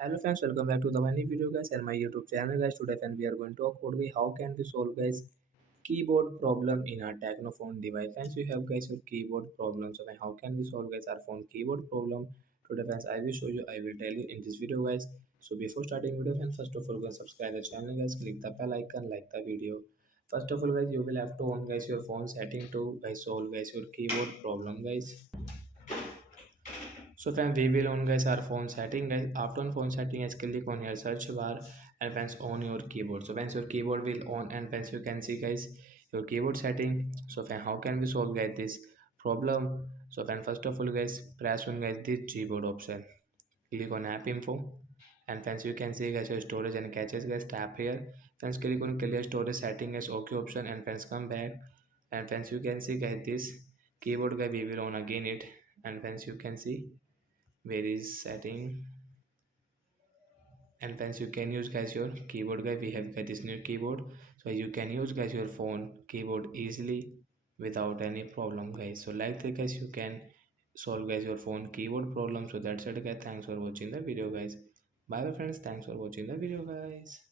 Hello friends, welcome back to the new video guys and my YouTube channel guys. Today and we are going to talk about how can we solve guys keyboard problem in our Tecno phone device. Friends, you have guys your keyboard problem. So how can we solve guys our phone keyboard problem? Today friends, I will show you. I will tell you in this video guys. So before starting video friends, first of all guys subscribe the channel guys. Click the bell icon, like the video. First of all guys, you will have to on guys your phone setting to guys solve guys your keyboard problem guys. So friends, we will on guys our phone setting guys. After on phone setting, guys click on your search bar and once on your keyboard. So once your keyboard will on and once you can see guys your keyboard setting. So friend, how can we solve guys this problem? So friend, first of all guys press on guys this keyboard option. Click on app info and once you can see guys your storage and caches guys tap here. Once click on clear storage setting as OK option and once come back and once you can see guys this keyboard guy we will on again it and once you can see where is setting and once you can use guys your keyboard guy we have got this new keyboard so you can use guys your phone keyboard easily without any problem guys. So like that guys you can solve guys your phone keyboard problem. So that's it guys, thanks for watching the video guys. Bye bye friends, thanks for watching the video guys.